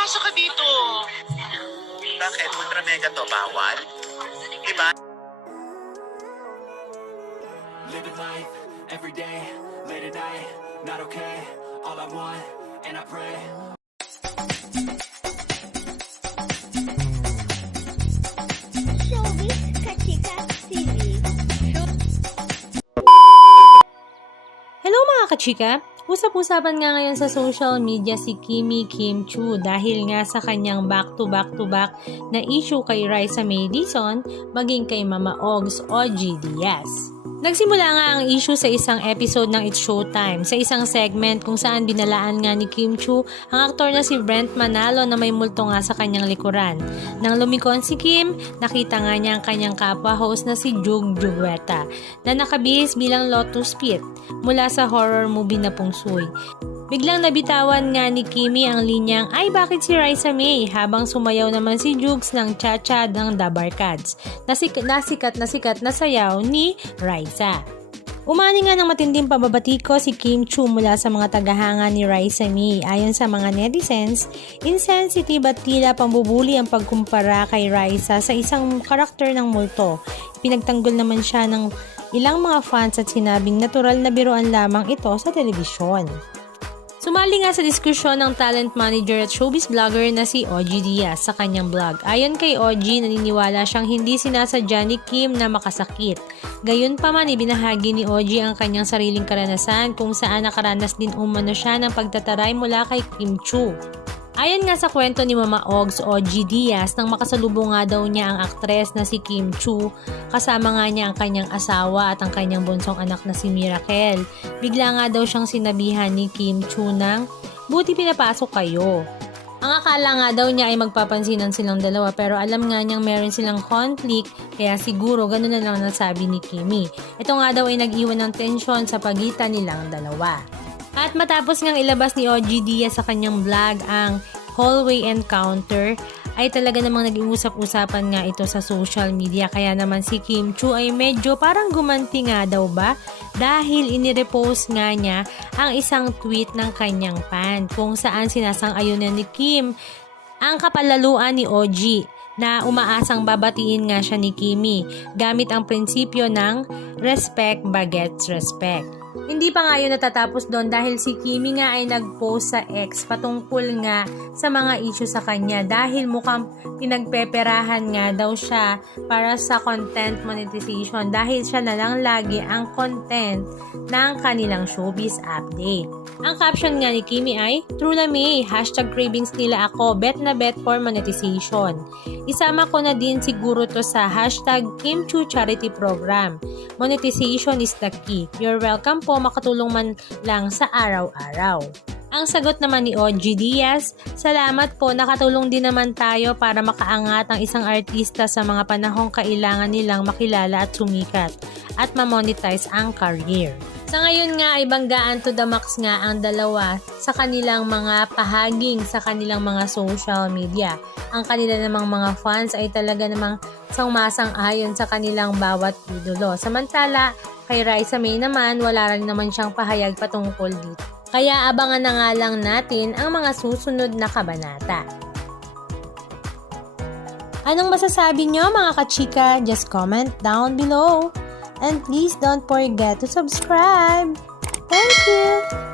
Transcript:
Pasok ka dito. Bakit? Ultra mega to, bawal? Diba? Living life, every day, late at night, not okay. All I want, and I pray. Showbiz Kachika TV. Hello mga kachika! Usap-usapan nga ngayon sa social media si Kimi Kim Chu dahil nga sa kanyang back-to-back na issue kay Raisa May Dizon maging kay Mama Ogs OG Diaz. Nagsimula nga ang issue sa isang episode ng It's Showtime sa isang segment kung saan binalaan nga ni Kim Chu ang aktor na si Brent Manalo na may multo nga sa kanyang likuran. Nang lumikon si Kim, nakita nga niya ang kanyang kapwa-host na si Jug Jugueta na nakabihis bilang Lotus Pit mula sa horror movie na Pungsoy. Biglang nabitawan nga ni Kimi ang linyang ay bakit si Raisa May habang sumayaw naman si Jugs ng cha-cha ng The Barkads na sikat na sayaw ni Raisa. Umani nga ng matinding pababatiko si Kim Chu mula sa mga tagahanga ni Raisa May. Ayon sa mga netizens, insensitive at tila pambubuli ang pagkumpara kay Raisa sa isang karakter ng multo. Pinagtanggol naman siya ng ilang mga fans at sinabing natural na biruan lamang ito sa telebisyon. Sumali nga sa diskusyon ng talent manager at showbiz vlogger na si OG Diaz sa kanyang vlog. Ayon kay OG, naniniwala siyang hindi sinasadya ni Kim na makasakit. Gayunpaman, ibinahagi ni OG ang kanyang sariling karanasan kung saan nakaranas din umano siya ng pagtataray mula kay Kim Chu. Ayon nga sa kwento ni Mama Ogs OG Diaz, nang makasalubong nga daw niya ang aktres na si Kim Chu, kasama nga niya ang kanyang asawa at ang kanyang bunsong anak na si Miracle. Bigla nga daw siyang sinabihan ni Kim Chu ng, "Buti pinapasok kayo." Ang akala nga daw niya ay magpapansinan silang dalawa pero alam nga niyang meron silang conflict kaya siguro gano'n na lang nasabi ni Kimi. Ito nga daw ay nag-iwan ng tensyon sa pagitan nilang dalawa. At matapos ngang ilabas ni OG Diaz sa kanyang vlog ang hallway encounter, ay talaga namang naging usap-usapan nga ito sa social media. Kaya naman si Kim Chu ay medyo parang gumanti nga daw ba dahil inirepost nga niya ang isang tweet ng kanyang fan kung saan sinasang-ayunan ni Kim ang kapalaluan ni OG na umaasang babatiin nga siya ni Kimi gamit ang prinsipyo ng respect bagets respect. Hindi pa nga yun natatapos doon dahil si Kimi nga ay nag-post sa X patungkol nga sa mga issue sa kanya dahil mukhang pinagpeperahan nga daw siya para sa content monetization dahil siya na lang lagi ang content ng kanilang showbiz update. Ang caption nga ni Kimi ay, "True na May, #cravings nila ako, bet na bet for monetization. Isama ko na din siguro to sa #KimChu Charity Program. Monetization is the key. You're welcome po, makatulong man lang sa araw-araw." Ang sagot naman ni OG Diaz, "Salamat po, nakatulong din naman tayo para makaangat ang isang artista sa mga panahong kailangan nilang makilala at sumikat at ma-monetize ang career." Sa ngayon nga ay banggaan to the max nga ang dalawa sa kanilang mga pahaging sa kanilang mga social media. Ang kanila namang mga fans ay talaga namang sumasang-ayon sa kanilang bawat idolo. Samantala, kay Raisa May naman, wala rin naman siyang pahayag patungkol dito. Kaya abangan na nga lang natin ang mga susunod na kabanata. Anong masasabi nyo mga kachika? Just comment down below. And please don't forget to subscribe. Thank you!